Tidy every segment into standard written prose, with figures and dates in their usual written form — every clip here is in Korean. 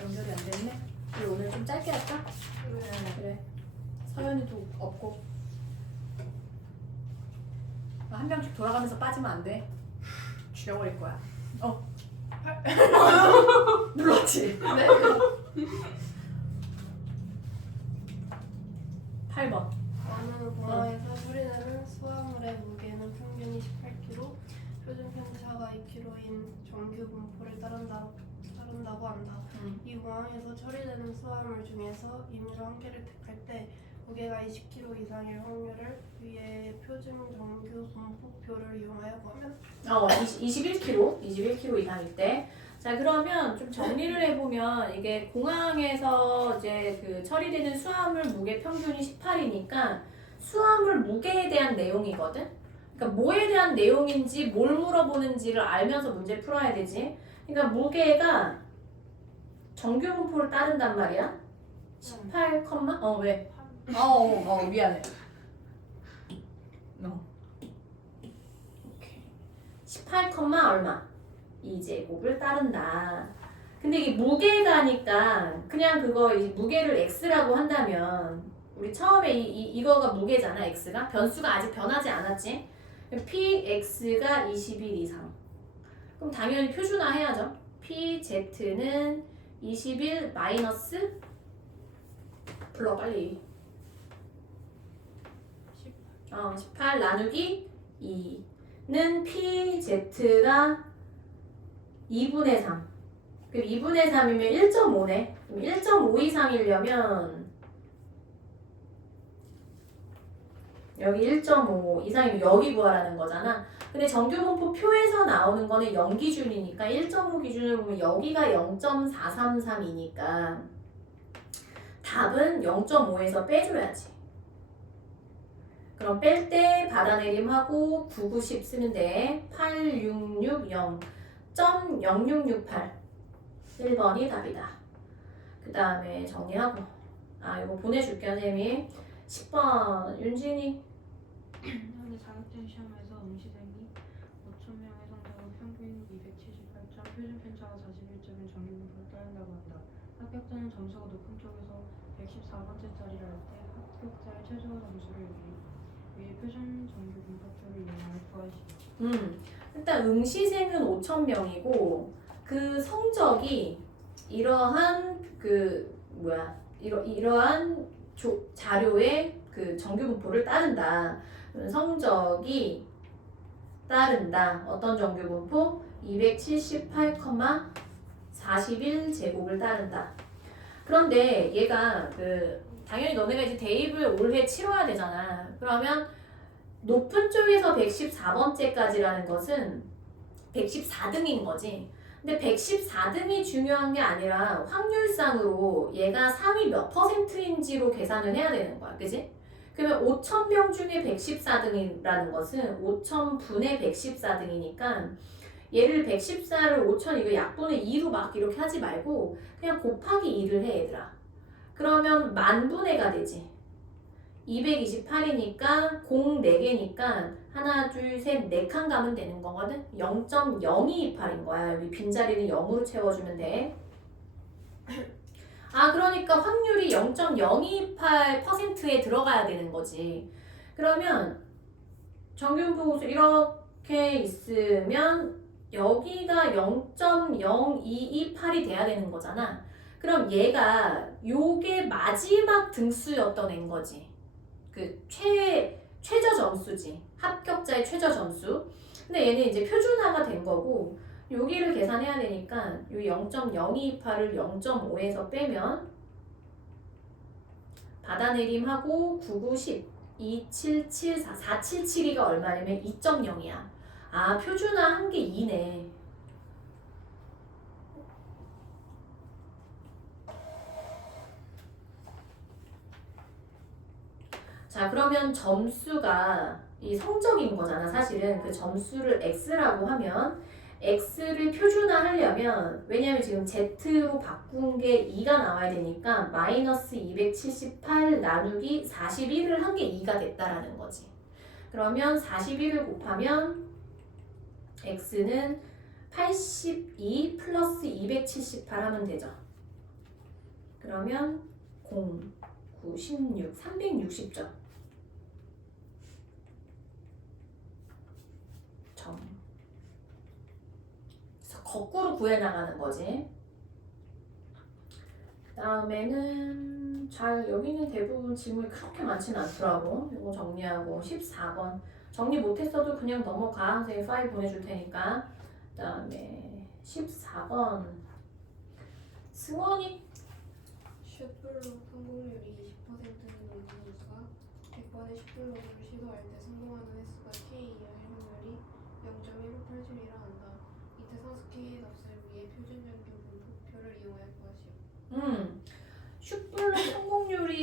연결이 안 됐네. 우리 오늘 좀 짧게 할까? 그래. 서연이도 없고. 한 명씩 돌아가면서 빠지면 안 돼. 죽여버릴 거야. 눌렀지? 네. 8번. 어느 공항에서 처리되는 수화물의 무게는 평균이 18kg, 표준 편차가 2kg인 정규 분포를 따른다고 한다. 이 공항에서 처리되는 수화물 중에서 임무 한 개를 택할 때 무게가 20kg 이상일 확률을 위해 표준 정규 분포표를 이용하여 구하면 21kg 이상일 때. 자, 그러면 좀 정리를 해보면 이게 공항에서 이제 그 처리되는 수화물 무게 평균이 18이니까 수화물 무게에 대한 내용이거든. 그러니까 뭐에 대한 내용인지 뭘 물어보는지를 알면서 문제 풀어야 되지. 그러니까 무게가 정규 분포를 따른단 말이야. 18, 왜? 미안해. 오케이. 18, 얼마? 2제곱을 따른다. 근데 이게 무게가니까 그냥 그거 무게를 x라고 한다면 우리 처음에 이거가 무게잖아. x가 변수가 아직 변하지 않았지. px가 21 이상. 그럼 당연히 표준화 해야죠. pz는 21 마이너스 불러 빨리. 18 나누기 2는 pz가 2분의 3. 그럼 2분의 3이면 1.5네. 그럼 1.5 이상이려면 여기 1.5 이상이면 여기 구하라는 거잖아. 근데 정규분포 표에서 나오는 거는 0 기준이니까 1.5 기준으로 보면 여기가 0.433이니까 답은 0.5에서 빼줘야지. 그럼 뺄 때 받아내림하고 9, 9, 10 쓰면 돼. 8, 6, 6, 0.0668 1번이 답이다. 그 다음에 정리하고 이거 보내줄게요 선생님이. 10번 윤진이. 현재 자격증 시험에서 응시생이 5,000명 해당자로 평균 278점, 표준 편차가 41점인 정규분포를 따른다고 한다. 합격자는 점수가 높은 쪽에서 114번째짜리를 할 때 합격자의 최저 점수를 위해 표준 정규분포표를 이용하여 구하시오. 일단 응시생은 5,000명이고 그 성적이 이러한 이러한 자료의 그 정규분포를 따른다. 성적이 따른다. 어떤 정규분포? 278,41제곱을 따른다. 그런데 얘가 당연히 너네가 이제 대입을 올해 치러야 되잖아. 그러면 높은 쪽에서 114번째까지라는 것은 114등인 거지. 근데 114등이 중요한 게 아니라 확률상으로 얘가 상위 몇 %인지로 계산을 해야 되는 거야. 그지? 그러면 5,000명 중에 114등이라는 것은 5,000분의 114등이니까 얘를 114를 5,000 이거 약분의 2로 막 이렇게 하지 말고 그냥 곱하기 2를 해 얘들아. 그러면 만분의가 되지. 228이니까 공 4개니까 하나 둘 셋 4칸 가면 되는 거거든. 0.0228인 거야. 여기 빈자리는 0으로 채워주면 돼. 그러니까 확률이 0.028%에 들어가야 되는 거지. 그러면 정규분포 이렇게 있으면 여기가 0.0228이 돼야 되는 거잖아. 그럼 얘가 요게 마지막 등수였던 앤 거지. 최저 점수지. 합격자의 최저 점수. 근데 얘는 이제 표준화가 된 거고 여기를 계산해야 되니까 요 0.0228을 0.5에서 빼면 받아내림하고 9, 9, 10, 2, 7, 7, 4, 4, 7, 7이가 얼마냐면 2.0이야. 표준화 한 게 2네. 자, 그러면 점수가 이 성적인 거잖아. 사실은 그 점수를 x라고 하면 x를 표준화하려면 왜냐면 지금 z로 바꾼 게 2가 나와야 되니까 마이너스 278 나누기 41을 한 게 2가 됐다라는 거지. 그러면 41을 곱하면 x는 82 플러스 278 하면 되죠. 그러면 0, 9, 16, 360점. 그래서 거꾸로 구해나가는 거지. 다음에는 여기는 대부분 질문이 그렇게 많지는 않더라고. 이거 정리하고 14번 정리 못했어도 그냥 넘어가. 선생님 파일 보내줄 테니까. 그 다음에 14번 승원이 슈플록 성공률이 20%는 논문수가 100번의 슈플록을 시도할 때 성공하는 횟수가 K이야. 확률이 0.1587이라 한다. 이때 상수 K의 값을 위해 표준 정규 분포표를 이용할 것이요. 슈플록 성공률이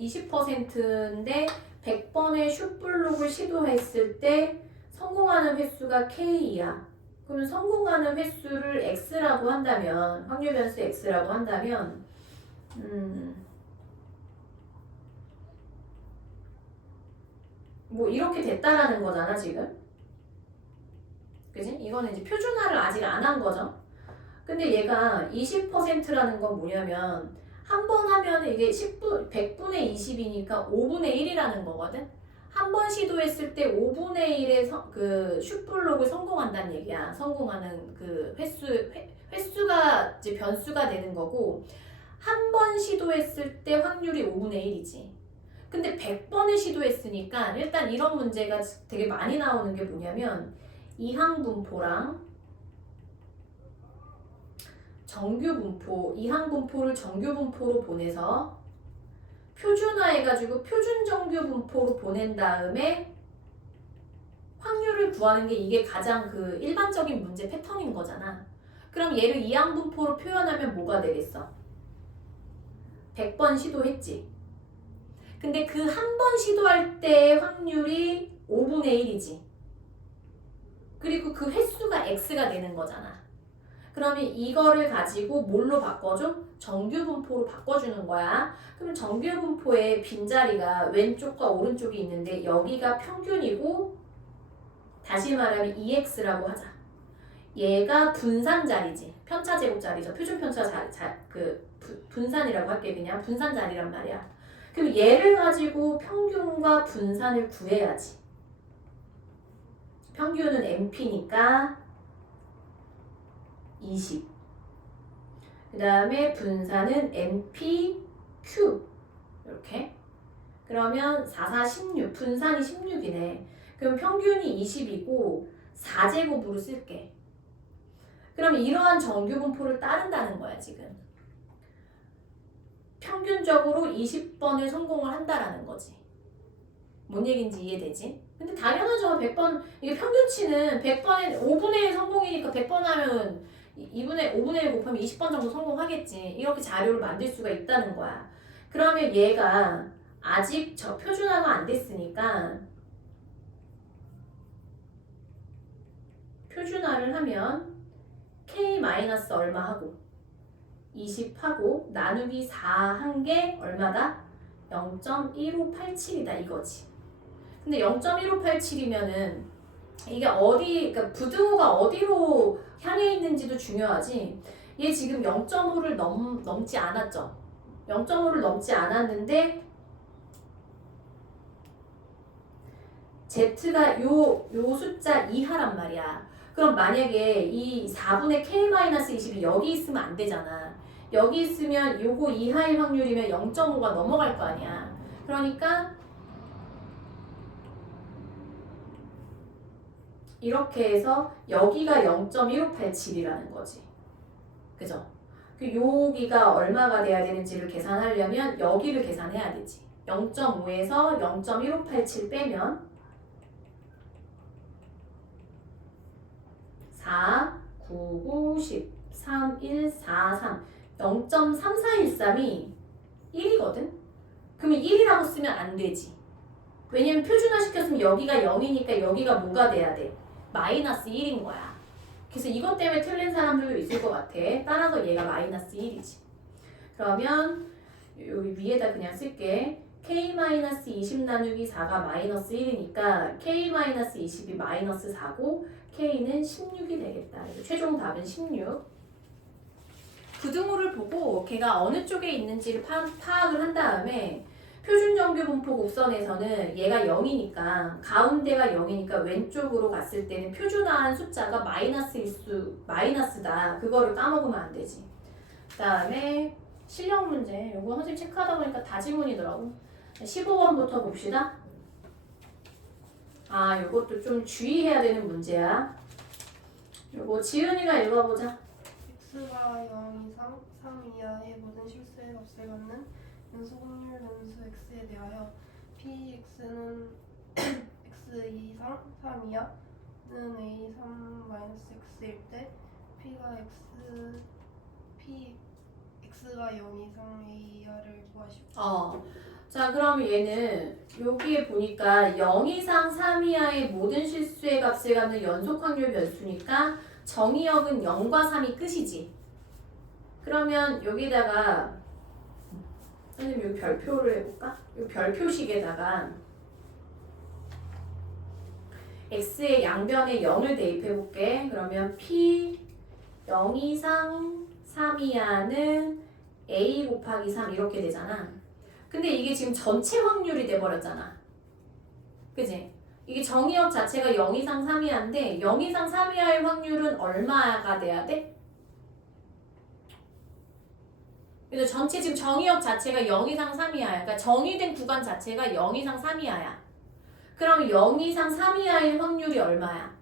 20%인데 100번의 슈플록을 시도했을 때 성공하는 횟수가 K이야. 그러면 성공하는 횟수를 X라고 한다면, 확률 변수 X라고 한다면 뭐 이렇게 됐다라는 거잖아 지금. 그지? 이거는 이제 표준화를 아직 안 한 거죠. 근데 얘가 20%라는 건 뭐냐면 한 번 하면 이게 100분의 20이니까 5분의 1이라는 거거든. 한 번 시도했을 때 5분의 1의 그 슈플록을 성공한다는 얘기야. 성공하는 그 횟수가 이제 변수가 되는 거고, 한 번 시도했을 때 확률이 5분의 1이지. 근데 100번을 시도했으니까 일단 이런 문제가 되게 많이 나오는 게 뭐냐면 이항분포랑 정규분포, 이항분포를 정규분포로 보내서 표준화해가지고 표준정규분포로 보낸 다음에 확률을 구하는 게 이게 가장 그 일반적인 문제 패턴인 거잖아. 그럼 얘를 이항분포로 표현하면 뭐가 되겠어? 100번 시도했지. 근데 그 한 번 시도할 때 확률이 5분의 1이지. 그리고 그 횟수가 x가 되는 거잖아. 그러면 이거를 가지고 뭘로 바꿔줘? 정규분포로 바꿔주는 거야. 그럼 정규분포의 빈자리가 왼쪽과 오른쪽이 있는데 여기가 평균이고, 다시 말하면 2x라고 하자. 얘가 분산 자리지. 편차 제곱 자리죠. 표준 편차 분산이라고 할게. 그냥 분산 자리란 말이야. 그럼 얘를 가지고 평균과 분산을 구해야지. 평균은 NP니까 20. 그 다음에 분산은 NPQ. 이렇게. 그러면 4, 4, 16. 분산이 16이네. 그럼 평균이 20이고 4제곱으로 쓸게. 그럼 이러한 정규분포를 따른다는 거야, 지금. 평균적으로 20번을 성공을 한다라는 거지. 뭔 얘기인지 이해되지? 근데 당연하죠. 100번, 이게 평균치는 100번에 5분의 1 성공이니까 100번 하면 5분의 1 곱하면 20번 정도 성공하겠지. 이렇게 자료를 만들 수가 있다는 거야. 그러면 얘가 아직 저 표준화가 안 됐으니까 표준화를 하면 K 마이너스 얼마 하고 20 하고 나누기 4 한 게 얼마다? 0.1587이다 이거지. 근데 0.1587이면은 이게 그러니까 부등호가 어디로 향해 있는지도 중요하지. 얘 지금 0.5를 넘지 않았죠. 0.5를 넘지 않았는데 Z가 요 숫자 이하란 말이야. 그럼 만약에 이 4분의 K-20이 여기 있으면 안 되잖아. 여기 있으면 요거 이하의 확률이면 0.5가 넘어갈 거 아니야. 그러니까 이렇게 해서 여기가 0.1587이라는 거지. 그죠? 여기가 얼마가 돼야 되는지를 계산하려면 여기를 계산해야 되지. 0.5에서 0.1587 빼면 4, 9, 9, 10, 3, 1, 4, 3 0.3413이 1이거든? 그러면 1이라고 쓰면 안 되지. 왜냐면 표준화 시켰으면 여기가 0이니까 여기가 뭐가 돼야 돼? 마이너스 1인 거야. 그래서 이것 때문에 틀린 사람들도 있을 것 같아. 따라서 얘가 마이너스 1이지. 그러면 여기 위에다 그냥 쓸게. K-20 나누기 4가 마이너스 1이니까 K-20이 마이너스 4고 K는 16이 되겠다. 최종 답은 16. 부등호를 보고 걔가 어느 쪽에 있는지를 파악을 한 다음에 표준정규분포 곡선에서는 얘가 0이니까 가운데가 0이니까 왼쪽으로 갔을 때는 표준화한 숫자가 마이너스다. 그거를 까먹으면 안 되지. 그 다음에 실력 문제. 요거 선생님 체크하다 보니까 다 지문이더라고. 15번부터 봅시다. 아, 요것도 좀 주의해야 되는 문제야. 요거 지은이가 읽어보자. x가 0 이상 3 이하의 모든 실수의 값을 갖는 연속 확률 변수 x에 대하여 px는 x 이상 3 이하는 a 3-x일 때 x가 0 이상 a 이하를 구하시오. 자, 그럼 얘는 여기에 보니까 0 이상 3 이하의 모든 실수의 값을 갖는 연속 확률 변수니까 정의역은 0과 3이 끝이지. 그러면 여기다가 선생님 여기 별표를 해볼까? 이 별표식에다가 x의 양변에 0을 대입해볼게. 그러면 p 0 이상 3 이하는 a 곱하기 3 이렇게 되잖아. 근데 이게 지금 전체 확률이 돼버렸잖아. 그지? 이게 정의역 자체가 0 이상 3 이하인데 0 이상 3 이하의 확률은 얼마가 돼야 돼? 그래서 전체 지금 정의역 자체가 0 이상 3 이하야. 그러니까 정의된 구간 자체가 0 이상 3 이하야. 그럼 0 이상 3 이하의 확률이 얼마야?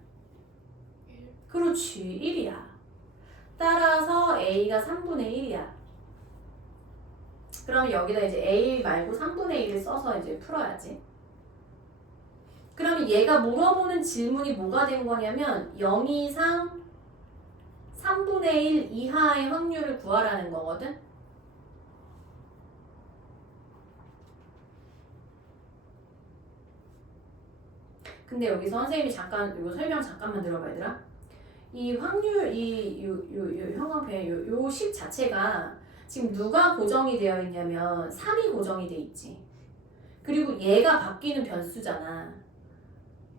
1. 그렇지, 1이야. 따라서 a가 3분의 1이야. 그럼 여기다 이제 a 말고 3분의 1을 써서 이제 풀어야지. 그럼 얘가 물어보는 질문이 뭐가 된 거냐면 0 이상 3분의 1 이하의 확률을 구하라는 거거든. 근데 여기서 선생님이 잠깐 이거 설명 잠깐만 들어봐 얘들아. 이 확률 요 형광펜 요식 자체가 지금 누가 고정이 되어 있냐면 3이 고정이 돼 있지. 그리고 얘가 바뀌는 변수잖아.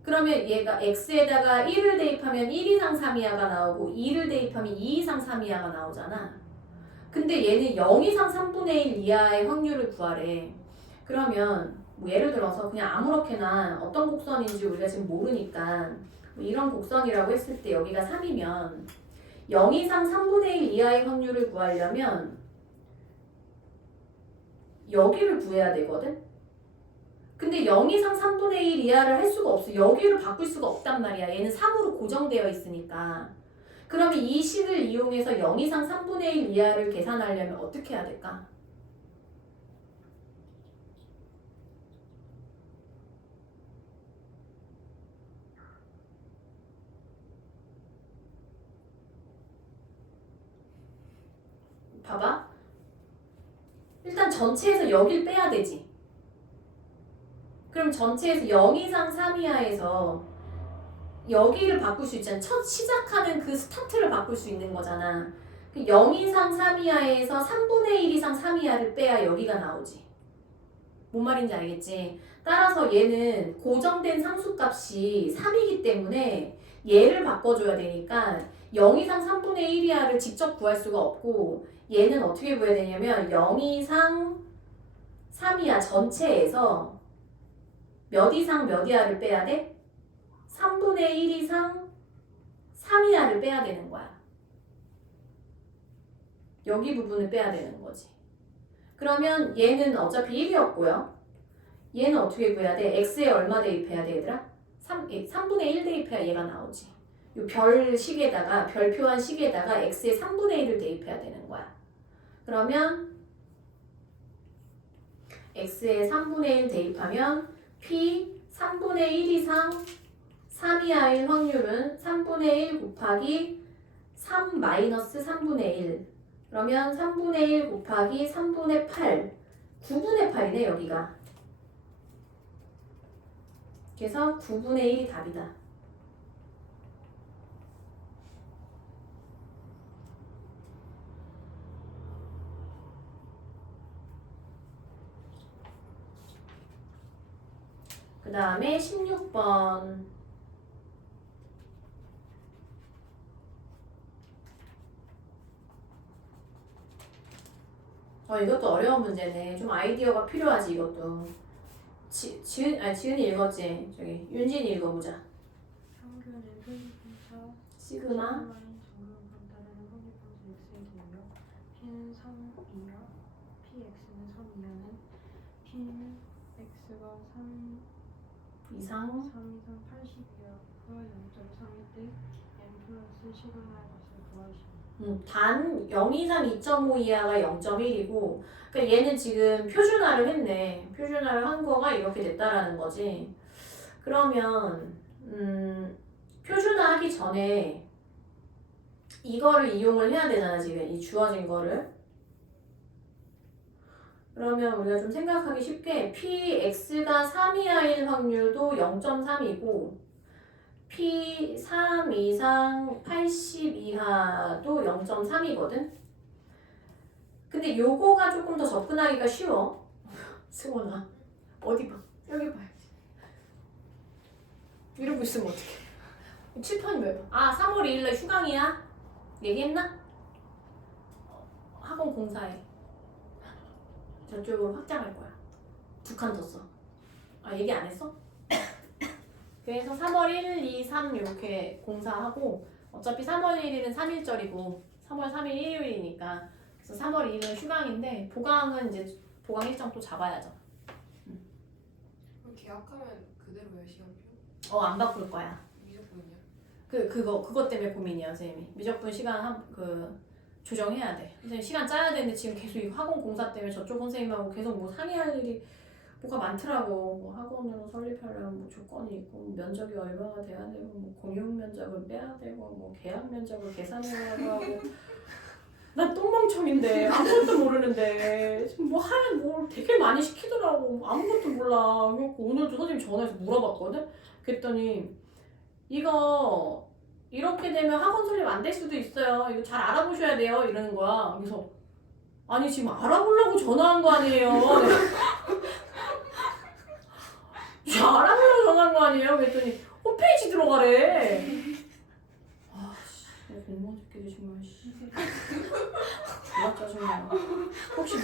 그러면 얘가 x에다가 1을 대입하면 1 이상 3 이하가 나오고 2를 대입하면 2 이상 3 이하가 나오잖아. 근데 얘는 0 이상 3분의 1 이하의 확률을 구하래. 그러면 뭐 예를 들어서 그냥 아무렇게나 어떤 곡선인지 우리가 지금 모르니까 뭐 이런 곡선이라고 했을 때 여기가 3이면 0 이상 3분의 1 이하의 확률을 구하려면 여기를 구해야 되거든? 근데 0 이상 3분의 1 이하를 할 수가 없어. 여기를 바꿀 수가 없단 말이야. 얘는 3으로 고정되어 있으니까. 그러면 이 식을 이용해서 0 이상 3분의 1 이하를 계산하려면 어떻게 해야 될까? 봐봐. 일단 전체에서 여길 빼야 되지. 그럼 전체에서 0 이상 3 이하에서 여기를 바꿀 수 있잖아. 첫 시작하는 그 스타트를 바꿀 수 있는 거잖아. 0 이상 3 이하에서 3분의 1 이상 3 이하를 빼야 여기가 나오지. 뭔 말인지 알겠지? 따라서 얘는 고정된 상수값이 3이기 때문에 얘를 바꿔줘야 되니까 0 이상 3분의 1 이하를 직접 구할 수가 없고 얘는 어떻게 구해야 되냐면 0 이상 3 이하 전체에서 몇 이상 몇 이하를 빼야 돼? 3분의 1 이상 3 이하를 빼야 되는 거야. 여기 부분을 빼야 되는 거지. 그러면 얘는 어차피 1이었고요. 얘는 어떻게 구해야 돼? x에 얼마 대입해야 돼 얘들아? 3분의 1 대입해야 얘가 나오지. 이 별식에다가 별표한 식에다가 x의 3분의 1을 대입해야 되는 거야. 그러면 x의 3분의 1 대입하면 p 3분의 1 이상 3 이하일 확률은 3분의 1 곱하기 3 마이너스 3분의 1. 그러면 3분의 1 곱하기 3분의 8. 9분의 8이네 여기가. 그래서 9분의 1이 답이다. 그 다음에 16번. 이것도 어려운 문제네. 좀 아이디어가 필요하지 이것도. 지은이 읽었지? 저기 윤진이 읽어보자. 평균은 표준편차 시그마 정규분포에 따르는 평균평수 x이고요. p는 3 이하, px는 3 이하는 p는 x가 3 이상 이상 80 이하가 0.3일 때 n 플러스 시그마의 값을 구하시오. 단 0 이상 2.5 이하가 0.1이고 그러니까 얘는 지금 표준화를 했네. 표준화를 한 거가 이렇게 됐다라는 거지. 그러면 표준화하기 전에 이거를 이용을 해야 되잖아 지금 이 주어진 거를. 그러면 우리가 좀 생각하기 쉽게 px가 3 이하일 확률도 0.3이고 p 3 이상 80 이하도 0.3이거든. 근데 요거가 조금 더 접근하기가 쉬워. 승원아 어디 봐. 여기 봐야지. 이러고 있으면 어떡해. 칠판이 왜 봐. 아 3월 2일날 휴강이야? 얘기했나? 학원 공사해. 저쪽으로 확장할 거야. 2칸 더 써. 아 얘기 안 했어? 그래서 3월 1, 2, 3 이렇게 공사하고 어차피 3월 1일은 3일절이고 3월 3일 일요일이니까 그래서 3월 2일은 휴강인데 보강은 이제 보강 일정 또 잡아야죠. 그럼 계약하면 그대로예요 시간표? 안 바꿀 거야. 미적분이요? 그것 때문에 고민이야 선생님이. 미적분 시간 조정해야 돼. 선생님 시간 짜야 되는데 지금 계속 이 학원 공사 때문에 저쪽 선생님하고 계속 뭐 상의할 일이 뭐가 많더라고. 뭐 학원으로 설립하려면 뭐 조건이 있고 뭐 면적이 얼마가 돼야 되고 뭐 공용 면적을 빼야 되고 뭐 계약 면적을 계산해야 하고 난 똥멍청인데 아무것도 모르는데 지금 뭐 되게 많이 시키더라고. 아무것도 몰라. 그래서 오늘도 선생님 전화해서 물어봤거든. 그랬더니 이거 이렇게 되면 학원 설립 안 될 수도 있어요. 이거 잘 알아보셔야 돼요. 이러는 거야. 그래서 아니 지금 알아보려고 전화한 거 아니에요. 알아보려고 전화한 거 아니에요? 그랬더니 홈페이지 들어가래. 아씨, 공무원 새끼들 정말 씨. 졸라 짜증나. 혹시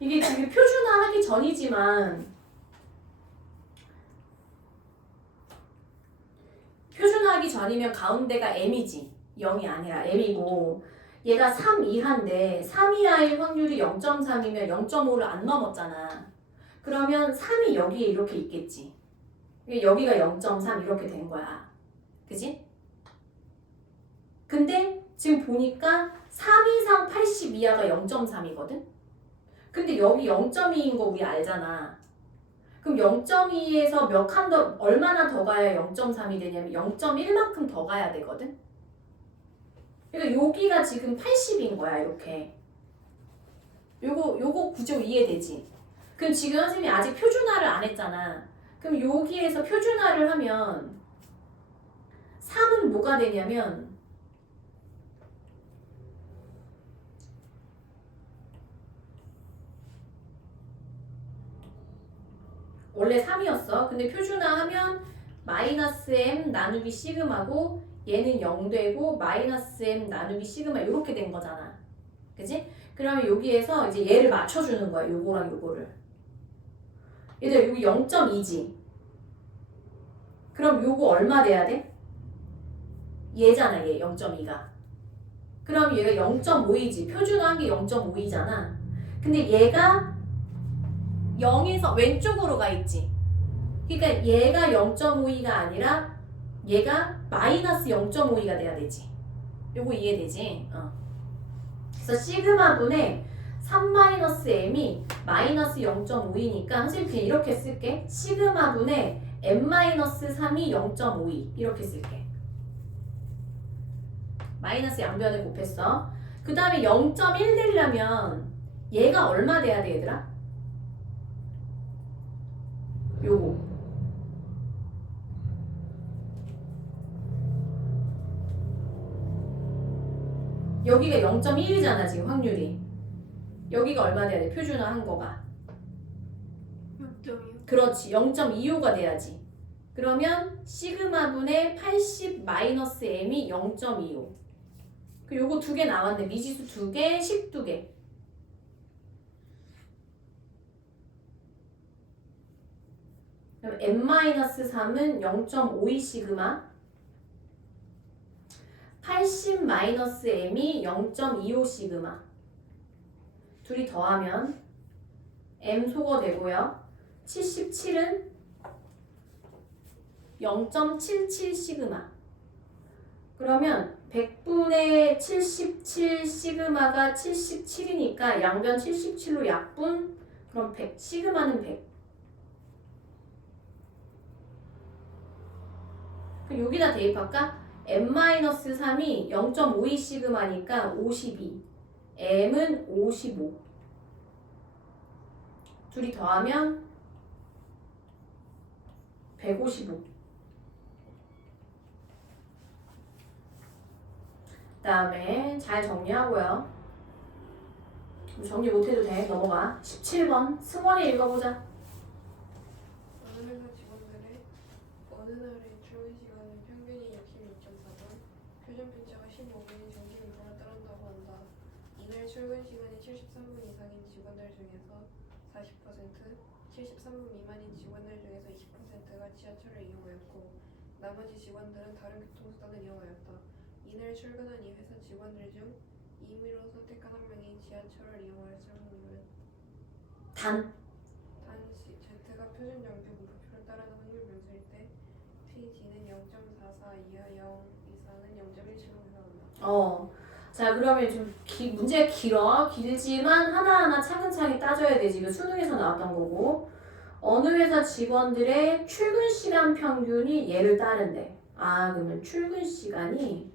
이게 지금 표준화하기 전이지만 표준화하기 전이면 가운데가 m이지 0이 아니라 m이고 얘가 3 이하인데 3 이하일 확률이 0.3이면 0.5를 안 넘었잖아. 그러면 3이 여기에 이렇게 있겠지. 여기가 0.3 이렇게 된 거야. 그지? 근데 지금 보니까 3 이상 80 이하가 0.3이거든? 근데 여기 0.2인 거 우리 알잖아. 그럼 0.2에서 몇 칸 더, 얼마나 더 가야 0.3이 되냐면 0.1만큼 더 가야 되거든? 그러니까 여기가 지금 80인 거야, 이렇게. 요거 구조 이해되지? 그럼 지금 선생님이 아직 표준화를 안 했잖아. 그럼 여기에서 표준화를 하면 3은 뭐가 되냐면 원래 3이었어. 근데 표준화하면 마이너스 m 나누기 시그마고 얘는 0 되고 마이너스 m 나누기 시그마 이렇게 된 거잖아. 그지? 그러면 여기에서 이제 얘를 맞춰주는 거야. 요거랑 요거를. 얘들 여기 0.2지. 그럼 요거 얼마 돼야 돼? 얘잖아, 얘 0.2가. 그럼 얘가 0.5이지. 표준화한 게 0.5이잖아. 근데 얘가 0에서 왼쪽으로 가 있지. 그러니까 얘가 0.52가 아니라 얘가 마이너스 0.52가 돼야 되지. 요거 이해되지? 그래서 시그마분의 3-m이 마이너스 0.52니까 선생님 그냥 이렇게 쓸게. 시그마분의 m-3이 0.52 이렇게 쓸게. 마이너스 양변을 곱했어. 그 다음에 0.1 되려면 얘가 얼마 돼야 돼 얘들아? 요거 여기가 0.1이잖아 지금 확률이. 여기가 얼마 돼야 돼? 표준화 한 거가. 6.2. 그렇지. 0.25가 돼야지. 그러면 시그마분의 80 마이너스 m이 0.25. 요거 두 개 나왔네. 미지수 두 개, 식 두 개. 그럼 n-3은 0.52 시그마. 80 마이너스 m이 0.25 시그마. 둘이 더하면 m 소거 되고요. 77은 0.77 시그마. 그러면 100분의 77 시그마가 77이니까 양변 77로 약분. 그럼 100 시그마는 100. 그럼 여기다 대입할까? n-3이 0.52 시그마니까 52. m은 55. 둘이 더하면 155. 그 다음에 잘 정리하고요. 정리 못해도 돼. 넘어가. 17번 승원이 읽어보자. 어느 회사 직원들의 어느 날의 출근 시간은 평균이 66.4분, 표준 편차가 15분인 정기 분포를 따른다고 한다. 이날 출근 시간이 73분 이상인 직원들 중에서 40%, 73분 미만인 직원들 중에서 20%가 지하철을 이용하였고, 나머지 직원들은 다른 교통수단을 이용하였다. 이날 출근한 이 회사 직원들 중 임의로 선택한 한 명이 지하철을 이용할 확률은 단 Z가 표준 정규 분포표를 따르는 확률 변수일 때 PG는 0.44 이하 0 이상은 0.17로 해당한다. 자 그러면 좀 문제가 길어. 길지만 하나하나 차근차근 따져야 되지. 이거 수능에서 나왔던 거고. 어느 회사 직원들의 출근 시간 평균이 얘를 따른대. 그러면 출근 시간이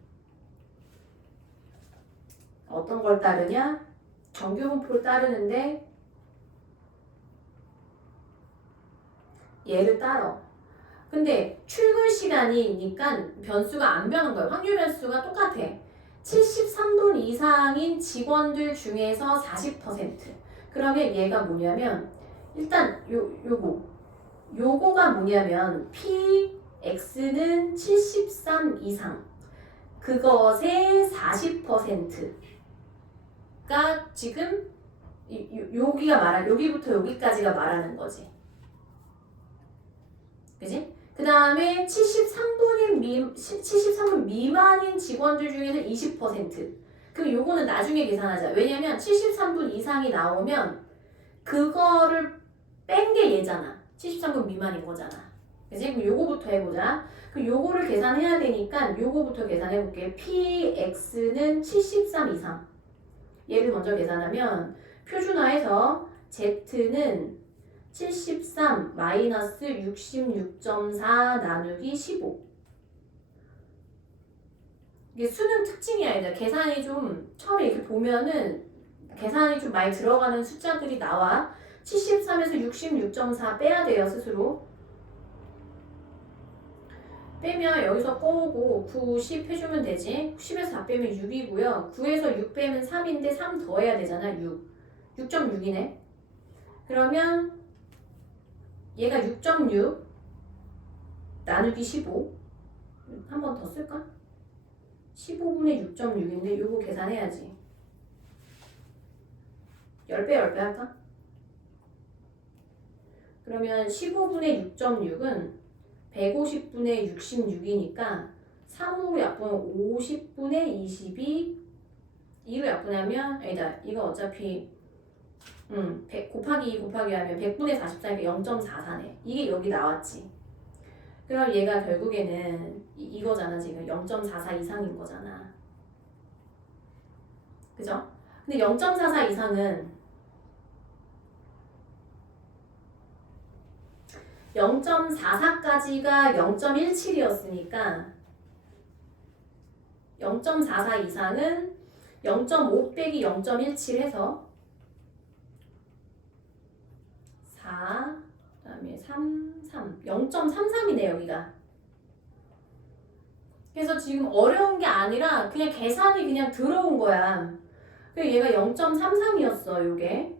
어떤 걸 따르냐? 정규 분포를 따르는데 얘를 따라. 근데 출근 시간이니까 변수가 안 변한 거예요. 확률 변수가 똑같아. 73분 이상인 직원들 중에서 40%. 그러면 얘가 뭐냐면 일단 요거가 뭐냐면 PX는 73 이상. 그것의 40%가 지금 여기부터 여기까지가 말하는 거지. 그지? 그 다음에 73분 미만인 직원들 중에서 20%. 그럼 요거는 나중에 계산하자. 왜냐면 73분 이상이 나오면 그거를 뺀 게 얘잖아. 73분 미만인 거잖아. 그지? 그럼 요거부터 해보자. 그럼 요거를 계산해야 되니까 요거부터 계산해볼게. PX는 73 이상. 얘를 먼저 계산하면 표준화해서 Z는 73 마이너스 66.4 나누기 15. 이게 수능 특징이 아니다. 계산이 좀 처음에 이렇게 보면은 계산이 좀 많이 들어가는 숫자들이 나와. 73에서 66.4 빼야 돼요, 스스로. 빼면 여기서 꼬우고 9, 10 해주면 되지. 10에서 4 빼면 6이고요. 9에서 6 빼면 3인데 3 더해야 되잖아. 6. 6.6이네. 그러면 얘가 6.6 나누기 15. 한 번 더 쓸까? 15분의 6.6인데 요거 계산해야지. 10배 10배 할까? 그러면 15분의 6.6은 150분의 66이니까 3으로 약분하면 50분의 22. 2로 약분하면 아니다. 이거 어차피 100 곱하기 2 곱하기 하면 100분의 44니까 0.44네. 이게 여기 나왔지. 그럼 얘가 결국에는 이거잖아. 지금 0.44 이상인 거잖아. 그죠? 근데 0.44 이상은 0.44까지가 0.17이었으니까 0.44 이상은 0.5 빼기 0.17 해서 4, 그 다음에 3, 0.33이네 여기가. 그래서 지금 어려운 게 아니라 그냥 계산이 그냥 들어온 거야. 그래서 얘가 0.33이었어 요게.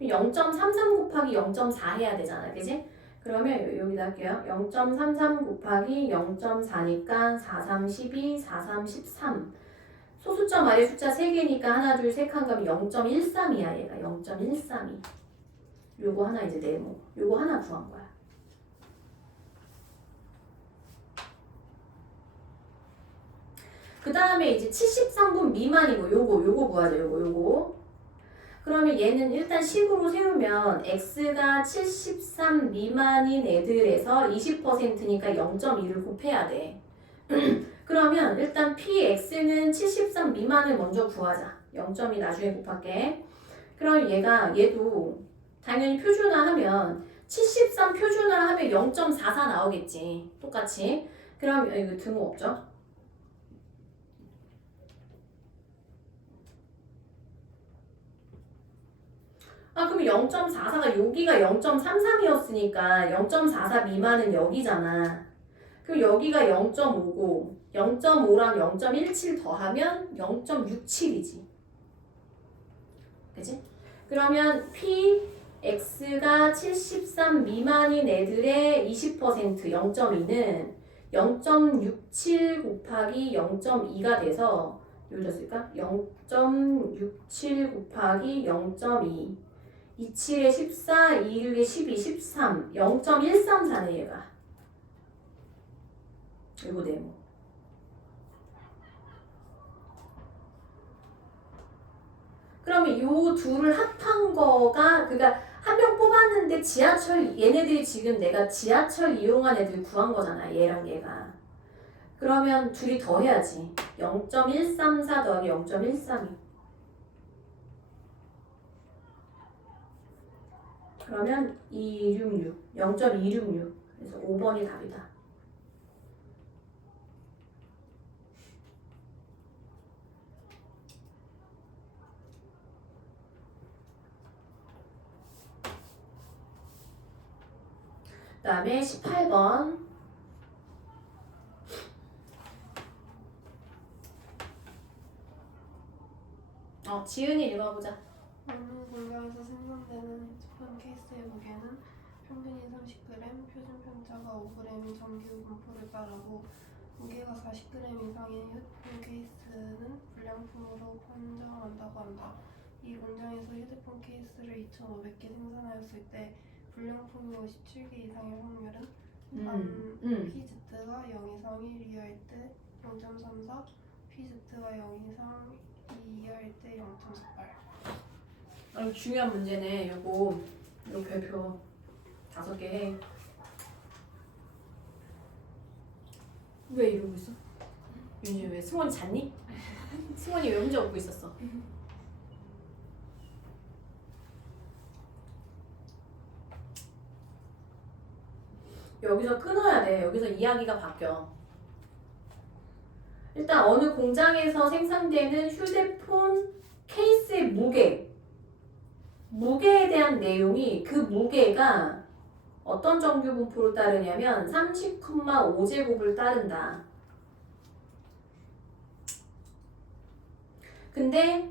0.33 곱하기 0.4 해야 되잖아. 그지? 그러면 여기다 할게요. 0.33 곱하기 0.4니까 4, 3, 12, 4, 3, 13. 소수점 아래 숫자 3개니까 하나, 둘, 셋 한 거면 0.13이야 얘가. 0.132. 요거 하나 이제 네모. 요거 하나 구한 거야. 그 다음에 이제 73분 미만이고 요거 구하자. 요거. 그러면 얘는 일단 식으로 세우면 x가 73 미만인 애들에서 20%니까 0.2를 곱해야 돼. 그러면 일단 px는 73 미만을 먼저 구하자. 0.2 나중에 곱할게. 그럼 얘도 당연히 표준화하면 73 표준화하면 0.44 나오겠지. 똑같이. 그럼 이거 등호 없죠? 그럼 0.44가 여기가 0.33이었으니까 0.44 미만은 여기잖아. 그럼 여기가 0.5고 0.5랑 0.17 더하면 0.67이지. 그치? 그러면 px가 73 미만인 애들의 20% 0.2는 0.67 곱하기 0.2가 돼서 여기다 쓸까? 0.67 곱하기 0.2 27에 14, 26에 12, 13 0.134네 얘가. 이거 네모. 그러면 요 둘을 합한 거가 그러니까 한 명 뽑았는데 지하철 얘네들이 지금 내가 지하철 이용한 애들 구한 거잖아. 얘랑 얘가. 그러면 둘이 더해야지. 0.134 더하기 0.132. 그러면 266, 0.266. 그래서 5번이 답이다. 그 다음에 18번. 지은이 읽어보자. 어느 공장에서 생산되는 헤드폰 케이스의 무게는 평균이 30g, 표준 편차가 5g인 정규 분포를 따르고 무게가 40g 이상인 헤드폰 케이스는 불량품으로 판정한다고 한다. 이 공장에서 헤드폰 케이스를 2,500개 생산하였을 때 불량품이 57개 이상의 확률은 PZ가 0 이상 1 이하일 때 0.34, PZ가 0 이상 2 이하일 때 0.48. 중요한 문제네. 요거 별표 5개 해. 왜 이러고 있어? 윤희 왜 승원이 잤니? 승원이 왜 혼자 웃고 있었어? 여기서 끊어야 돼. 여기서 이야기가 바뀌어. 일단 어느 공장에서 생산되는 휴대폰 케이스의 무게에 대한 내용이 그 무게가 어떤 정규 분포를 따르냐면 30,5제곱을 따른다. 근데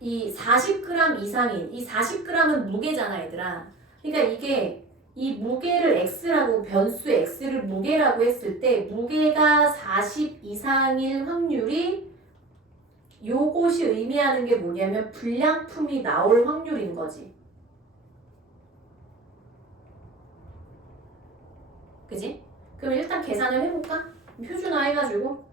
이 40g 이상인 이 40g은 무게잖아 얘들아. 그러니까 이게 이 무게를 x라고 변수 x를 무게라고 했을 때 무게가 40 이상일 확률이 요것이 의미하는 게 뭐냐면 불량품이 나올 확률인 거지. 그지? 그럼 일단 계산을 해볼까? 표준화 해가지고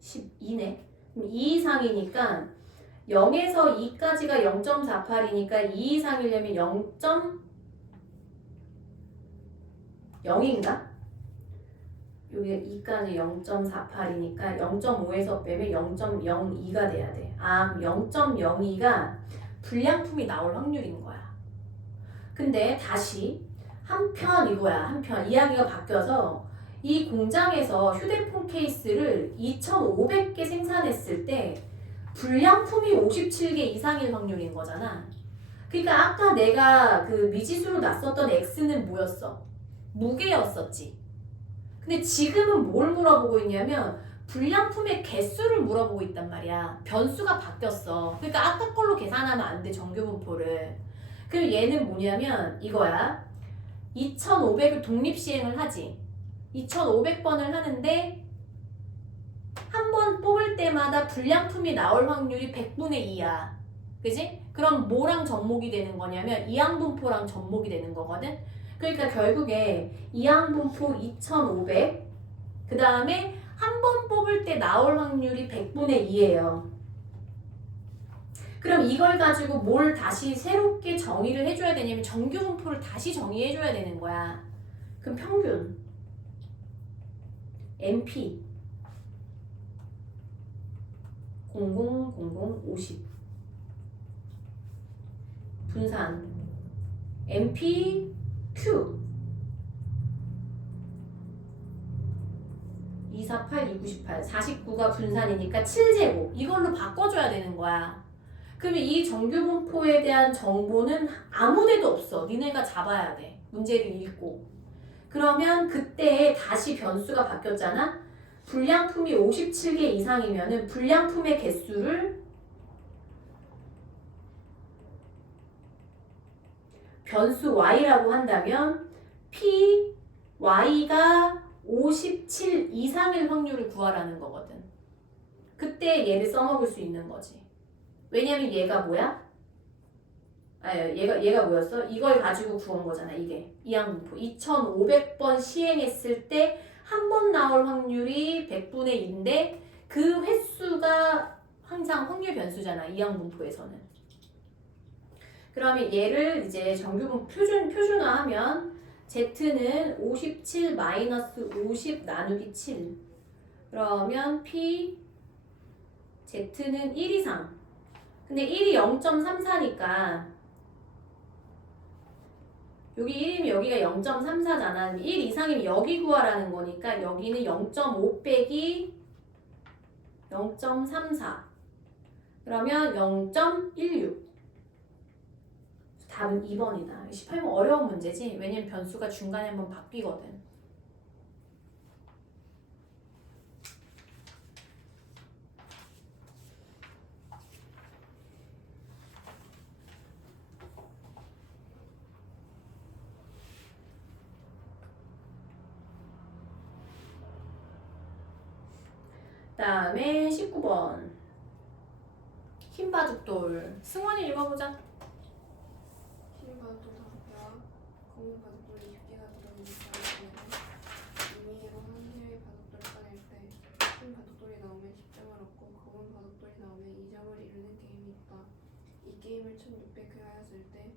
12네. 2 이상이니까 0에서 2까지가 0.48이니까 2 이상이려면 0.0인가? 여기 2까지 0.48이니까 0.5에서 빼면 0.02가 돼야 돼. 0.02가 불량품이 나올 확률인 거야. 근데 다시 한편 이거야. 한편 이야기가 바뀌어서 이 공장에서 휴대폰 케이스를 2,500개 생산했을 때 불량품이 57개 이상일 확률인 거잖아. 그러니까 아까 내가 그 미지수로 놨었던 x는 뭐였어? 무게였었지. 근데 지금은 뭘 물어보고 있냐면 불량품의 개수를 물어보고 있단 말이야. 변수가 바뀌었어. 그러니까 아까 걸로 계산하면 안 돼, 정규분포를. 그럼 얘는 뭐냐면 이거야. 2,500을 독립시행을 하지. 2,500번을 하는데 한 번 뽑을 때마다 불량품이 나올 확률이 100분의 2야. 그지? 그럼 뭐랑 접목이 되는 거냐면 이항분포랑 접목이 되는 거거든. 그러니까 결국에 이항분포 2,500, 그 다음에 한 번 뽑을 때 나올 확률이 100분의 2예요. 그럼 이걸 가지고 뭘 다시 새롭게 정의를 해줘야 되냐면 정규분포를 다시 정의해줘야 되는 거야. 그럼 평균 MP 000050 분산 MP Q 248, 298, 49가 분산이니까 7제곱 이걸로 바꿔줘야 되는 거야. 그러면 이 정규분포에 대한 정보는 아무데도 없어. 니네가 잡아야 돼. 문제를 읽고. 그러면 그때 다시 변수가 바뀌었잖아. 불량품이 57개 이상이면은 불량품의 개수를 변수 y라고 한다면 p y가 57 이상일 확률을 구하라는 거거든. 그때 얘를 써먹을 수 있는 거지. 왜냐면 얘가 뭐야? 얘가 뭐였어? 이걸 가지고 구한 거잖아. 이게 이항분포 2,500번 시행했을 때 한 번 나올 확률이 100분의 2인데 그 횟수가 항상 확률 변수잖아. 이항분포에서는. 그러면 얘를 이제 정규분 표준화하면 Z는 57 마이너스 50 나누기 7. 그러면 P Z는 1 이상. 근데 1이 0.34니까 여기 1이면 여기가 0.34잖아. 1 이상이면 여기 구하라는 거니까 여기는 0.5 빼기 0.34. 그러면 0.16. 답은 2번이다. 18번 어려운 문제지? 왜냐면 변수가 중간에 한번 바뀌거든. 다음에 19번 흰바둑돌. 승원이 읽어보자. 흰 바둑돌 5개와 검은 바둑돌 20개가 들어있는 바둑돌에서 임의로 한 개의 바둑돌을 꺼낼 때 흰 바둑돌이 나오면 10점을 얻고 검은 바둑돌이 나오면 2점을 이루는 게임이 있다. 이 게임을 1600회 하였을 때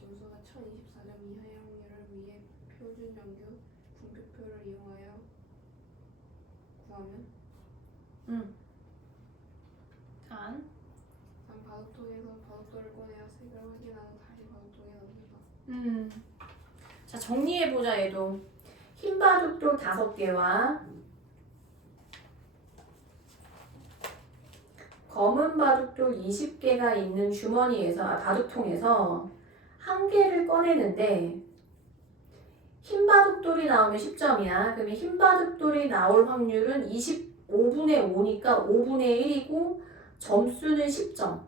점수가 1024점 이하의 확률을 위해 표준 정규 분표표를 이용하여 구하면 단 바둑통에서 바둑돌을 꺼내어 색을 확인하고 다시 바둑통에 넣는다. 자, 정리해보자. 얘도 흰바둑돌 5개와 검은 바둑돌 20개가 있는 주머니에서 바둑통에서 한 개를 꺼내는데 흰바둑돌이 나오면 10점이야. 그러면 흰바둑돌이 나올 확률은 25분의 5니까 5분의 1이고 점수는 10점.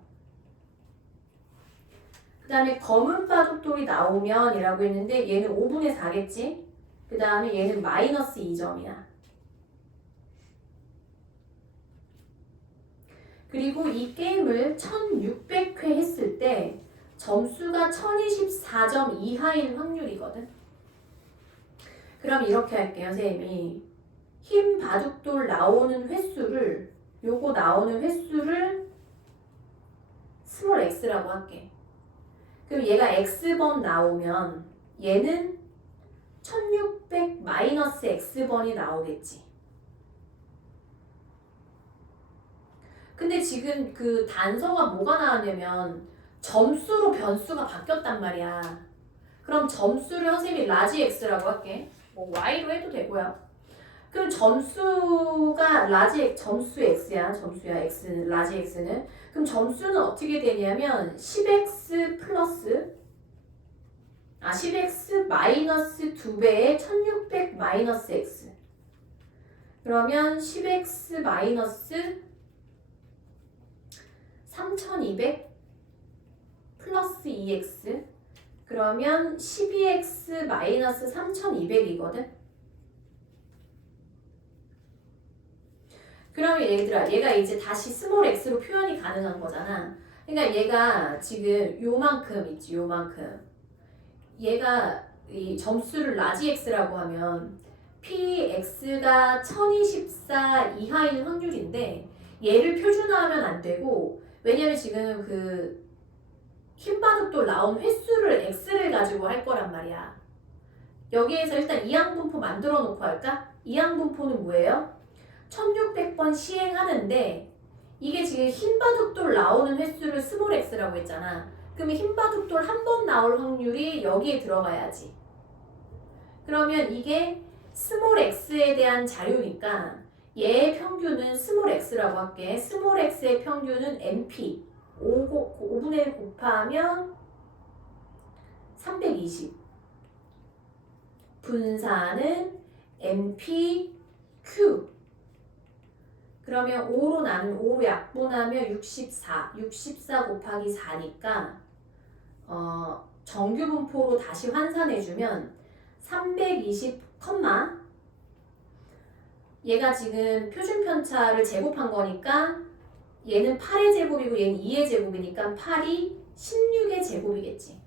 그 다음에 검은 바둑돌이 나오면 이라고 했는데 얘는 5분의 4겠지? 그 다음에 얘는 마이너스 2점이야. 그리고 이 게임을 1600회 했을 때 점수가 1024점 이하일 확률이거든. 그럼 이렇게 할게요, 선생님이. 흰 바둑돌 나오는 횟수를, 요거 나오는 횟수를 스몰 x라고 할게. 그럼 얘가 x번 나오면 얘는 1600 마이너스 x번이 나오겠지. 근데 지금 그 단서가 뭐가 나왔냐면 점수로 변수가 바뀌었단 말이야. 그럼 점수를 선생님이 라지 x라고 할게. 뭐 y로 해도 되고요. 그럼 점수가 점수 x야. x, 라지 x는. 그럼 점수는 어떻게 되냐면 10x 플러스 10x 마이너스 2배의 1600 마이너스 x. 그러면 10x 마이너스 3200 플러스 2x 그러면 12x 마이너스 3200이거든. 그러면 얘들아 얘가 이제 다시 스몰 x로 표현이 가능한 거잖아. 그러니까 얘가 지금 요만큼 있지 요만큼 얘가 이 점수를 라지 x라고 하면 px가 1024 이하일 확률인데 얘를 표준화하면 안 되고 왜냐면 지금 그 흰바둑돌 나온 횟수를 x를 가지고 할 거란 말이야. 여기에서 일단 이항분포 만들어 놓고 할까? 이항분포는 뭐예요? 1600번 시행하는데 이게 지금 흰바둑돌 나오는 횟수를 스몰 x라고 했잖아. 그러면 흰바둑돌 한 번 나올 확률이 여기에 들어가야지. 그러면 이게 스몰 x에 대한 자료니까 얘의 평균은 스몰 x라고 할게. 스몰 x의 평균은 np 5분의 1 곱하면 320 분사는 npq 그러면 5로 나누면 5로 약분하면 64 곱하기 4니까 정규 분포로 다시 환산해주면 320, 얘가 지금 표준 편차를 제곱한 거니까 얘는 8의 제곱이고 얘는 2의 제곱이니까 8이 16의 제곱이겠지.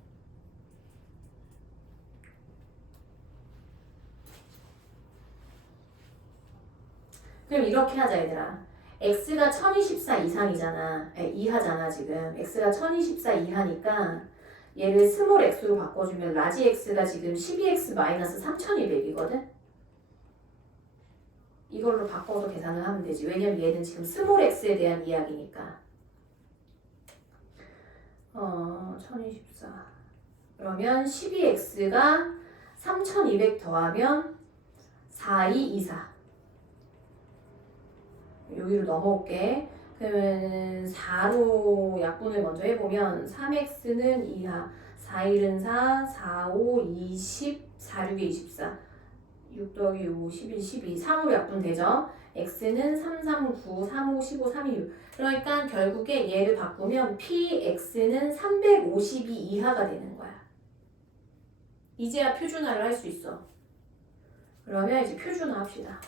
그럼 이렇게 하자 얘들아. x가 1024 이상이잖아. 이하잖아 지금. x가 1024 이하니까 얘를 스몰 x로 바꿔주면 라지 x가 지금 12x 마이너스 3200이거든. 이걸로 바꿔서 계산을 하면 되지. 왜냐면 얘는 지금 스몰 x에 대한 이야기니까. 1024 그러면 12x가 3200 더하면 4224 여기로 넘어올게. 그러면 4로 약분을 먼저 해보면 3x는 2하 4일은 4, 4, 5, 20, 4, 6에 24 6 더하기 5, 11, 12 3으로 약분되죠. x는 3, 3, 9, 3, 5, 15, 3, 2, 6 그러니까 결국에 얘를 바꾸면 px는 352 이하가 되는 거야. 이제야 표준화를 할 수 있어. 그러면 이제 표준화 합시다.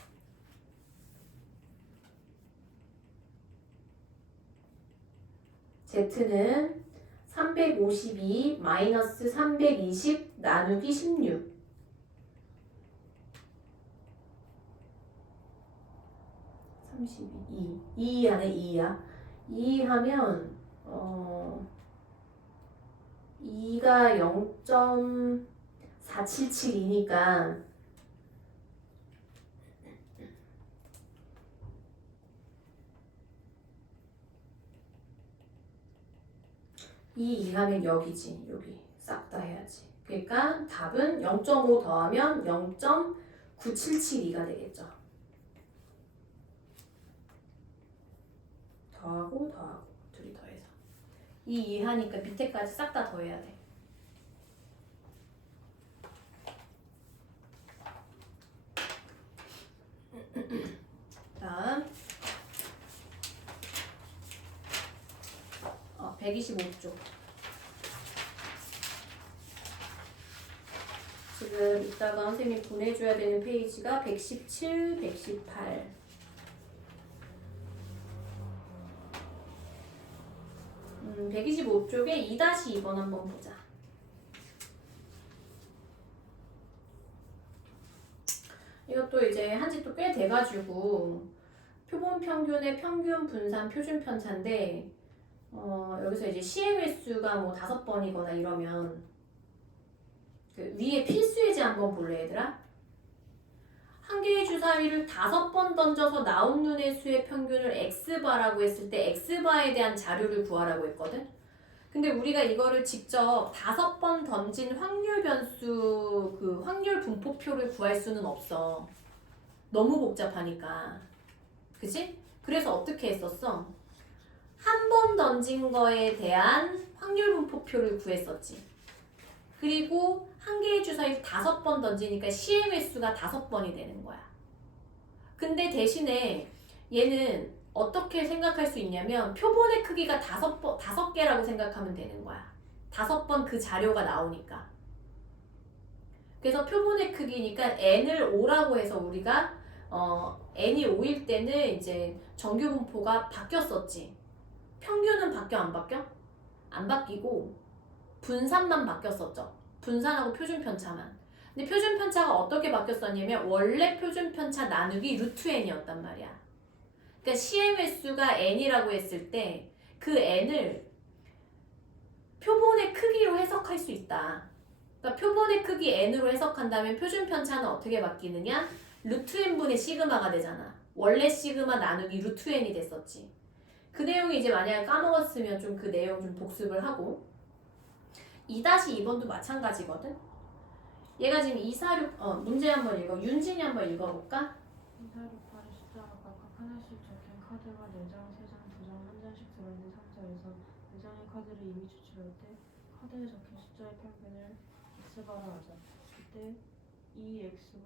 z는 352 마이너스 320 나누기 16 32 2 하네 2야 2 하면 2가 0.477이니까 이 하면 여기지. 여기 싹 다 해야지. 그러니까 답은 0.5 더하면 0.9772가 되겠죠. 더하고 둘이 더해서 이 이하니까 밑에까지 싹 다 더해야 돼. 다음 125쪽. 지금 이따가 선생님이 보내줘야 되는 페이지가 117, 118. 125쪽에 2-2번 한번 보자. 이것도 이제 한지 또 꽤 돼가지고 표본 평균의 평균 분산 표준 편차인데 여기서 이제 시행 횟수가 뭐 5번이거나 이러면 그 위에 필수예제 한번 볼래 얘들아? 한 개의 주사위를 5번 던져서 나온 눈의 수의 평균을 x바라고 했을 때 x바에 대한 자료를 구하라고 했거든? 근데 우리가 이거를 직접 5번 던진 확률 변수 그 확률 분포표를 구할 수는 없어. 너무 복잡하니까. 그치? 그래서 어떻게 했었어? 한 번 던진 거에 대한 확률 분포표를 구했었지. 그리고 한 개의 주사위를 5번 던지니까 시행 횟수가 5번이 되는 거야. 근데 대신에 얘는 어떻게 생각할 수 있냐면 표본의 크기가 5개라고 생각하면 되는 거야. 5번 그 자료가 나오니까. 그래서 표본의 크기니까 n을 5라고 해서 우리가 n이 5일 때는 이제 정규 분포가 바뀌었었지. 평균은 바뀌어 안 바뀌어? 안 바뀌고 분산만 바뀌었었죠. 분산하고 표준 편차만. 근데 표준 편차가 어떻게 바뀌었었냐면 원래 표준 편차 나누기 루트 n이었단 말이야. 그러니까 시행 횟수가 n이라고 했을 때 그 n을 표본의 크기로 해석할 수 있다. 그러니까 표본의 크기 n으로 해석한다면 표준 편차는 어떻게 바뀌느냐? 루트 n분의 시그마가 되잖아. 원래 시그마 나누기 루트 n이 됐었지. 그 내용이 이제 만약에 까먹었으면 좀 그 내용 좀 복습을 하고 2-2번도 마찬가지거든. 얘가 지금 246 문제 한번 읽어. 윤진이 한번 읽어볼까? 246파의 숫자가 각각 하나씩 적힌 카드가 4장, 3장, 2장, 1장씩 들어있는 상자에서 4장의 카드를 이미 추출할 때 카드에 적힌 숫자의 평균을 x바라 하자. 이때 2x바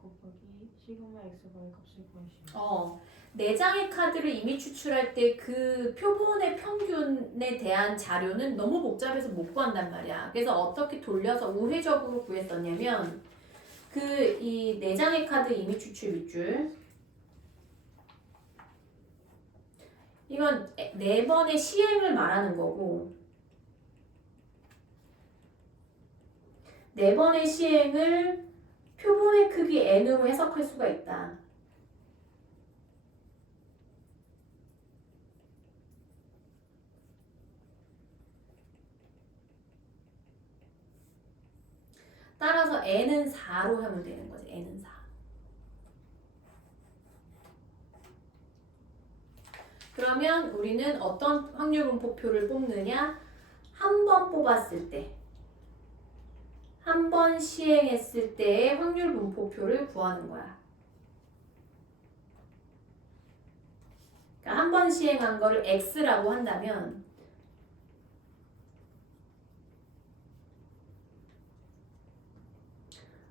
곱하기 시그마 x바의 값을 구하시오. 4장의 카드를 이미 추출할 때 그 표본의 평균에 대한 자료는 너무 복잡해서 못 구한단 말이야. 그래서 어떻게 돌려서 우회적으로 구했었냐면 이 4장의 카드 이미 추출 밑줄 이건 4번의 시행을 말하는 거고 4번의 시행을 표본의 크기 n으로 해석할 수가 있다. 따라서 n은 4로 하면 되는 거지. n은 4. 그러면 우리는 어떤 확률 분포표를 뽑느냐? 한 번 뽑았을 때, 한 번 시행했을 때의 확률 분포표를 구하는 거야. 그러니까 한 번 시행한 거를 x라고 한다면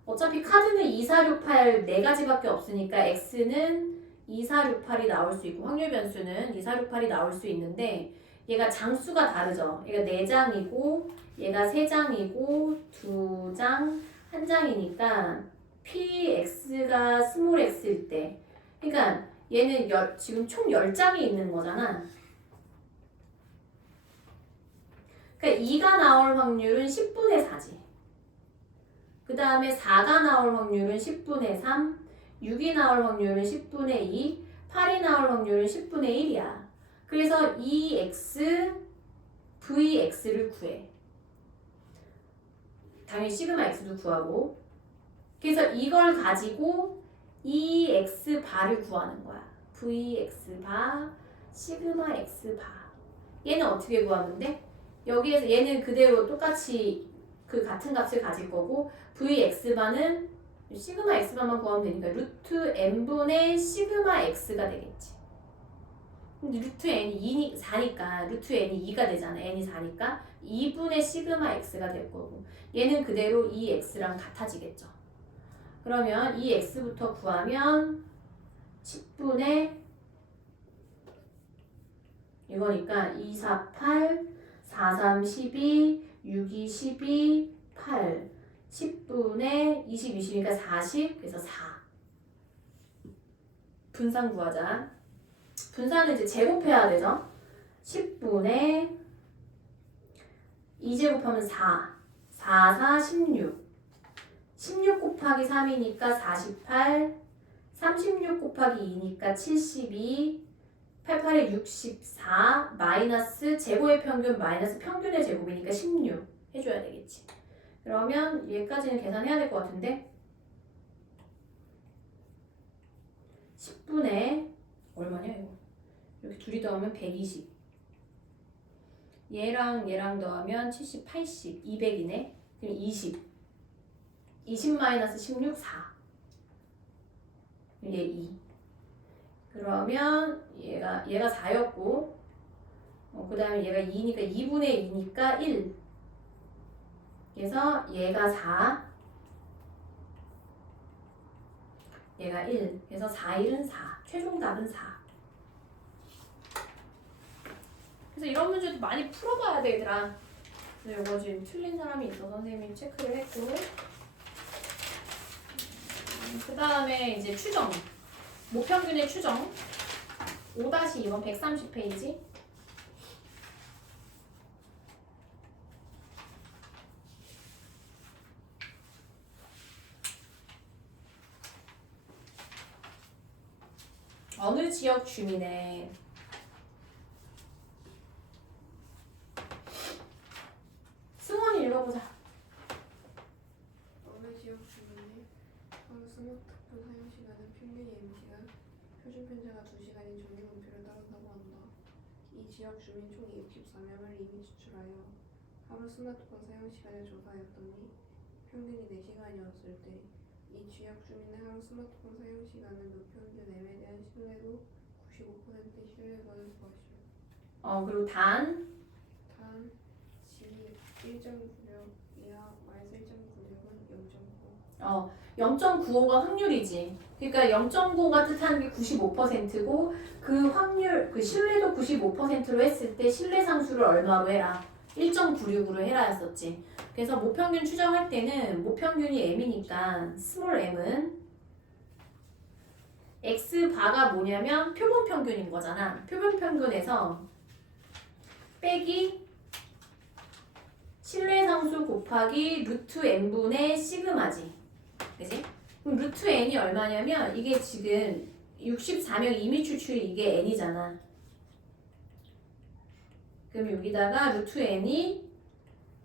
어차피 카드는 2, 4, 6, 8 4가지밖에 없으니까 x는 2, 4, 6, 8이 나올 수 있고 확률 변수는 2, 4, 6, 8이 나올 수 있는데 얘가 장수가 다르죠. 얘가 4장이고 얘가 3장이고 2장, 1장이니까 px가 스몰 x일 때 그러니까 얘는 지금 총 10장이 있는 거잖아. 그러니까 2가 나올 확률은 10분의 4지. 그 다음에 4가 나올 확률은 10분의 3, 6이 나올 확률은 10분의 2, 8이 나올 확률은 10분의 1이야. 그래서 2x, vx를 구해. 당연히 시그마 x도 구하고. 그래서 이걸 가지고 2x 바를 구하는 거야. vx 바, 시그마 x 바. 얘는 어떻게 구하면 돼? 여기에서 얘는 그대로 똑같이 그 같은 값을 가질 거고 vx바는 시그마 x바만 구하면 되니까 루트 n분의 시그마 x가 되겠지. 근데 루트 n이 4니까 루트 n이 2가 되잖아. n이 4니까 2분의 시그마 x가 될 거고 얘는 그대로 2x랑 같아지겠죠. 그러면 2x부터 구하면 10분의 이거니까 2, 4, 8, 4, 3, 12, 6, 2, 12, 8, 10분의 20, 20이니까 40, 그래서 4. 분산 구하자. 분산은 이제 제곱해야 되죠. 10분의 2제곱하면 4, 4, 4, 16. 16 곱하기 3이니까 48, 36 곱하기 2니까 72, 88에 64, 마이너스 제곱의 평균 마이너스 평균의 제곱이니까 16 해줘야 되겠지. 그러면 얘까지는 계산해야 될 것 같은데 10분의 얼마냐 이거 이렇게 둘이 더하면 120 얘랑 얘랑 더하면 70, 80, 200이네. 그럼 20 마이너스 16, 4 얘 2 그러면 얘가 4였고 그 다음에 얘가 2니까 2분의 2니까 1 그래서 얘가 4 얘가 1. 그래서 4, 1은 4. 최종 답은 4. 그래서 이런 문제도 많이 풀어봐야 돼, 얘들아. 그래서 이거 지금 틀린 사람이 있어서 선생님이 체크를 했고. 그 다음에 이제 추정. 모평균의 추정. 5-2번 130페이지. 어느 지역 주민의 승원이 읽어보자. 어느 지역 주민의 하루 스마트폰 사용 시간은 평균 M시간, 표준 편차가 2시간인 정기분표를 따른다고 한다. 이 지역 주민 총 64명을 이미 추출하여 하루 스마트폰 사용 시간을 조사하였더니 평균이 4시간이었을 때 이 지역 주민의 하루 스마트폰 사용 시간은 노평균 M에 대한 신뢰도 95%의 신뢰도를 구하시오. 그리고 단 지 1.96 이하 마이너스 1.96은 0.9. 0.95가 확률이지. 그러니까 0.9가 뜻하는 게 95%고 그 확률, 그 신뢰도 95%로 했을 때 신뢰 상수를 얼마로 해라? 1.96으로 해라 했었지. 그래서 모평균 추정할 때는 모평균이 m이니까 스몰 m은 x바가 뭐냐면 표본 평균인 거잖아. 표본 평균에서 빼기 신뢰 상수 곱하기 루트 n분의 시그마지. 그지? 그럼 루트 n이 얼마냐면 이게 지금 64명 이미 추출이 이게 n이잖아. 그럼 여기다가 루트 n이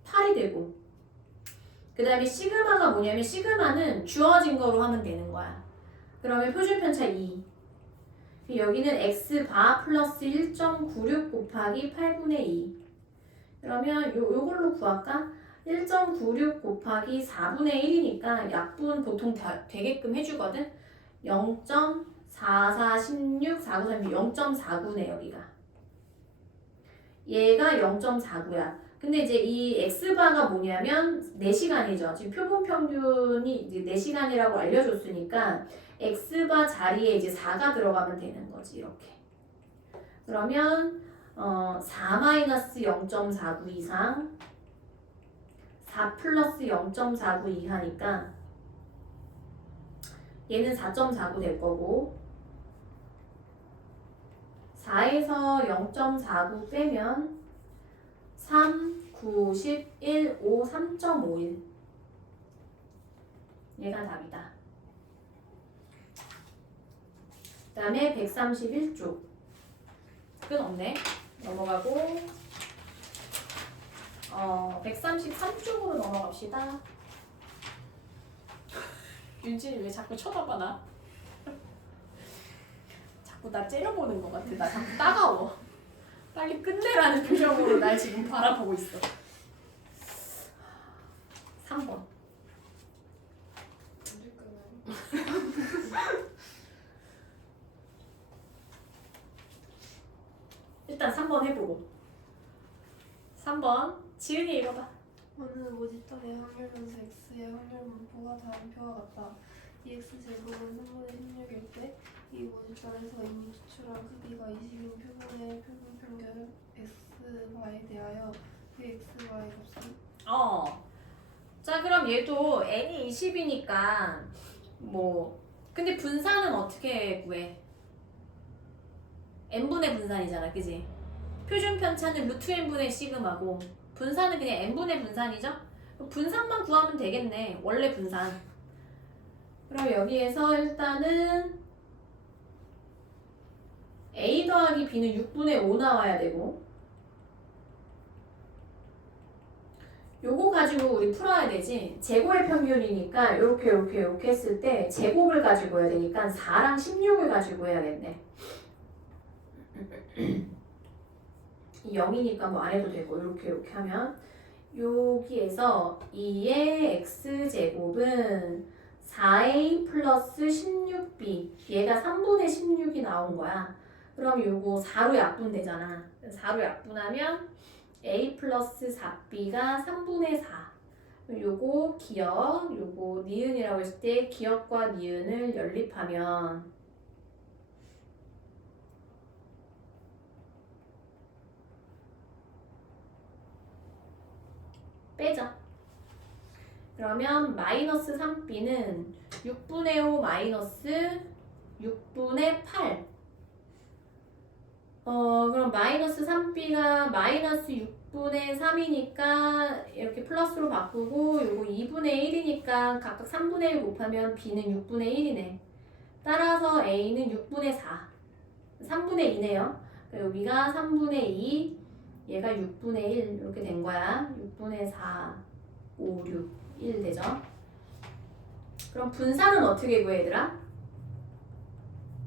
8이 되고 그 다음에 시그마가 뭐냐면 시그마는 주어진 거로 하면 되는 거야. 그러면 표준 편차 2. 여기는 x바 플러스 1.96 곱하기 8분의 2. 그러면 요걸로 구할까? 1.96 곱하기 4분의 1이니까 약분 보통 되게끔 해주거든. 0.4416 493 0.49네 여기가. 얘가 0.49야. 근데 이제 이 x바가 뭐냐면 4시간이죠. 지금 표본 평균이 이제 4시간이라고 알려줬으니까 x바 자리에 이제 4가 들어가면 되는 거지 이렇게. 그러면 4-0.49 이상 4 플러스 0.49 이하니까 얘는 4.49 될 거고 4에서 0.49 빼면 3, 9, 11, 5, 3.51 얘가 답이다. 그 다음에 131쪽 끝 없네. 넘어가고 133쪽으로 넘어갑시다. 윤진이 왜 자꾸 쳐다봐 나? 자꾸 나 째려보는 것 같아. 나 자꾸 따가워. 빨리 끝내라는 표정으로 날 지금 바라보고 있어. 3번. 언제 끝나요? 일단 3번 해보고. 3번 지은이 읽어봐. 어느 모집단의 확률 변수 x의 확률 분포가 다음 표와 같다. 이 x제곱은 3분의 16일 때 이 모집단에서 이미 추출한 크기가 20인 표본의 표본 평균 x바에 대하여 그 x바의 값은? 자 그럼 얘도 n이 20이니까 뭐 근데 분산은 어떻게 구해? n분의 분산이잖아, 그지? 표준 편차는 루트 n분의 시그마고 분산은 그냥 n분의 분산이죠? 분산만 구하면 되겠네. 원래 분산. 그럼 여기에서 일단은 a 더하기 b는 6분의 5 나와야 되고 요거 가지고 우리 풀어야 되지. 제곱의 평균이니까 이렇게 했을 때 제곱을 가지고 해야 되니까 4랑 16을 가지고 해야겠네. 0이니까 뭐 안 해도 되고 이렇게 하면 여기에서 2의 x제곱은 4a 플러스 16b 얘가 3분의 16이 나온 거야. 그럼 요거 4로 약분되잖아. 4로 약분하면 a 플러스 4b가 3분의 4 요거 기역, 요거 니은이라고 했을 때 기역과 니은을 연립하면 빼자. 그러면 마이너스 3b는 6분의 5 마이너스 6분의 8. 그럼 마이너스 3b가 마이너스 6분의 3이니까 이렇게 플러스로 바꾸고 요거 2분의 1이니까 각각 3분의 1 곱하면 b는 6분의 1이네. 따라서 a는 6분의 4. 3분의 2네요. 여기가 3분의 2, 얘가 6분의 1 이렇게 된 거야. 6분의 4, 5, 6, 1 되죠. 그럼 분산은 어떻게 구해 얘들아?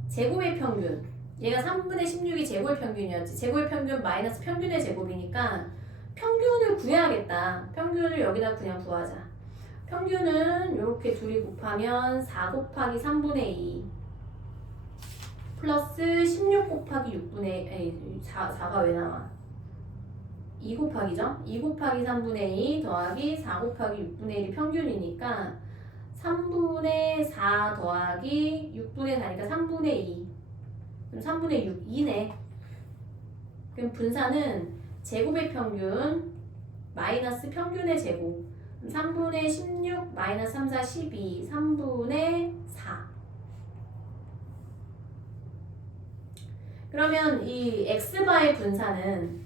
제곱의 평균. 얘가 3분의 16이 제곱의 평균이었지. 제곱의 평균 마이너스 평균의 제곱이니까 평균을 구해야겠다. 평균을 여기다 그냥 구하자. 평균은 이렇게 둘이 곱하면 4 곱하기 3분의 2 플러스 16 곱하기 6분의 4가 왜 나와? 2 곱하기죠? 2 곱하기 3분의 2 더하기 4 곱하기 6분의 1이 평균이니까 3분의 4 더하기 6분의 4니까 3분의 2. 그럼 3분의 6, 2네. 그럼 분산은 제곱의 평균 마이너스 평균의 제곱. 3분의 16 마이너스 3, 4, 12. 3분의 4. 그러면 이 x바의 분산은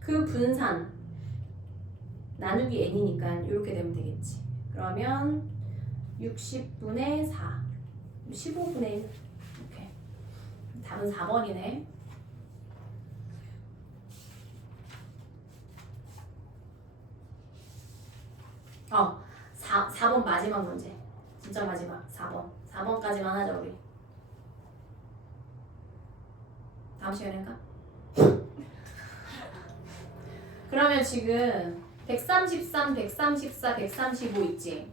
그 분산 나누기 n이니까 이렇게 되면 되겠지. 그러면 60분의 4, 15분의 1 이렇게. 답은 4번이네. 어, 4번 마지막 문제. 진짜 마지막 4번. 4번까지만 하자 우리. 다음 시간에 할까? 그러면 지금 133, 134, 135 있지?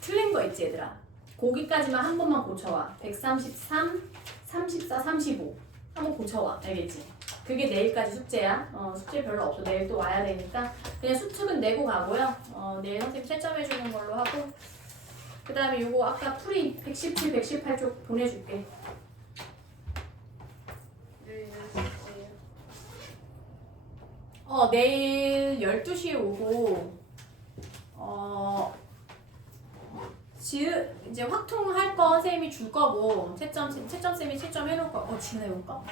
틀린 거 있지 얘들아? 거기까지만 한 번만 고쳐와. 133, 34, 35 한번 고쳐와. 알겠지? 그게 내일까지 숙제야. 숙제 별로 없어. 내일 또 와야 되니까 그냥 수특은 내고 가고요. 내일 선생님 채점해주는 걸로 하고 그 다음에 요거 아까 풀이 117, 118쪽 보내줄게. 내일 몇 시예요? 내일 12시에 오고 이제 확통할 거 쌤이 줄 거고 채점 쌤이 채점해놓을 거. 지은아 해볼까?